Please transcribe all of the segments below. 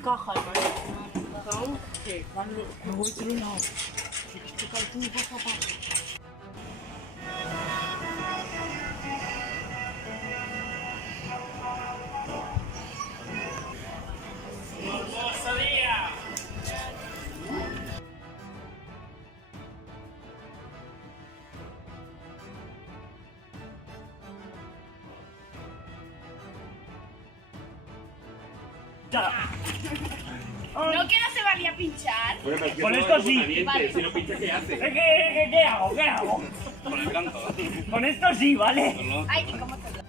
encaja. Sí, cuando voy a un lado. Este calzón por favor. ¿No que no se valía pinchar? Con esto sí. Vale. Si no pincha, ¿qué hace? ¿Qué hago? ¿Qué hago? Con el canto. Con esto sí, ¿vale? Ay, ¿y cómo te lo...?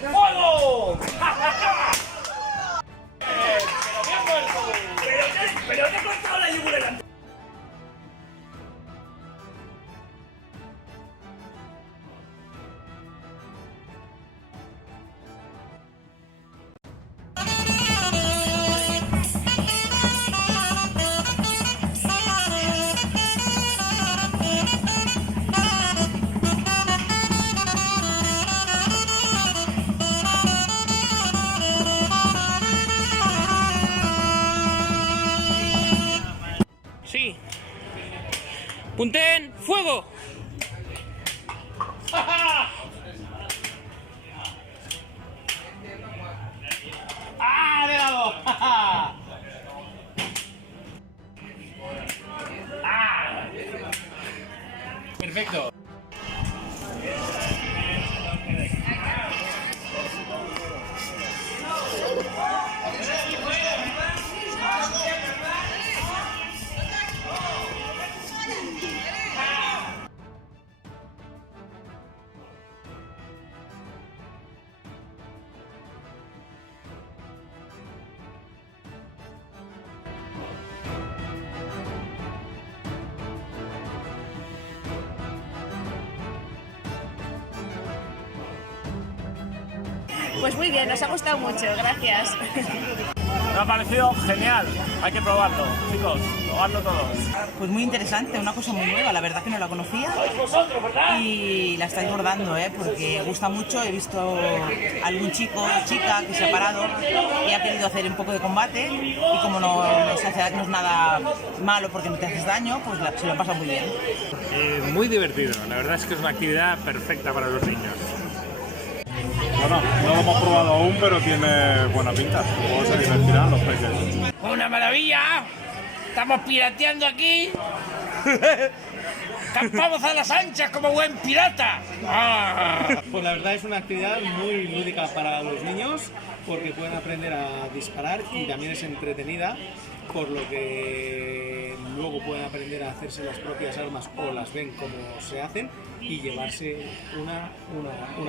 ¡Fuego! Pero te he cortado la yugular. Sí. Punten, fuego. ¡Ah, de lado! ¡Ah! Perfecto. Pues muy bien, nos ha gustado mucho, gracias. Me ha parecido genial. Hay que probarlo, chicos. Probarlo todos. Pues muy interesante, una cosa muy nueva, la verdad que no la conocía Vosotros, ¿verdad? y la estáis bordando, porque gusta mucho. He visto algún chico o chica que se ha parado y ha querido hacer un poco de combate y como no es nada malo porque no te haces daño, pues se lo pasa muy bien. Muy divertido. La verdad es que es una actividad perfecta para los niños. Bueno, no lo hemos probado aún, pero tiene buena pinta. Luego se divertirán los peques. ¡Una maravilla! Estamos pirateando aquí. Campamos a las anchas como buen pirata. ¡Ah! Pues la verdad es una actividad muy lúdica para los niños porque pueden aprender a disparar y también es entretenida, por lo que luego pueden aprender a hacerse las propias armas o las ven como se hacen y llevarse un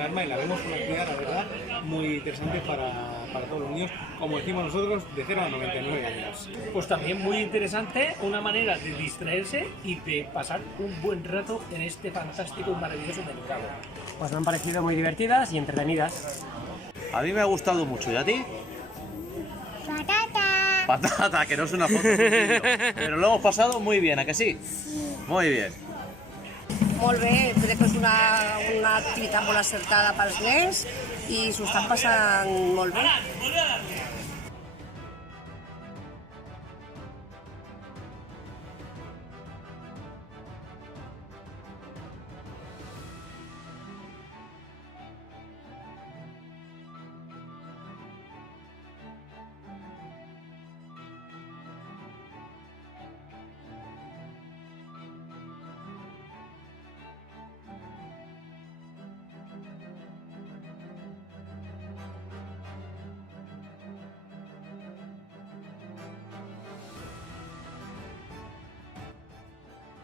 arma, y la vemos una actividad, la verdad, muy interesante para todos los niños, como decimos nosotros, de 0 a 99 años. Pues también muy interesante, una manera de distraerse y de pasar un buen rato en este fantástico y maravilloso mercado. Pues me han parecido muy divertidas y entretenidas. A mí me ha gustado mucho, ¿y a ti? ¡Patata! Patata, que no es una foto, es un vídeo. Pero lo hemos pasado muy bien, ¿a que sí? Sí. Muy bien. Molt bé, crec que és una activitat molt acertada pels nens i s'ho estan passant molt bé.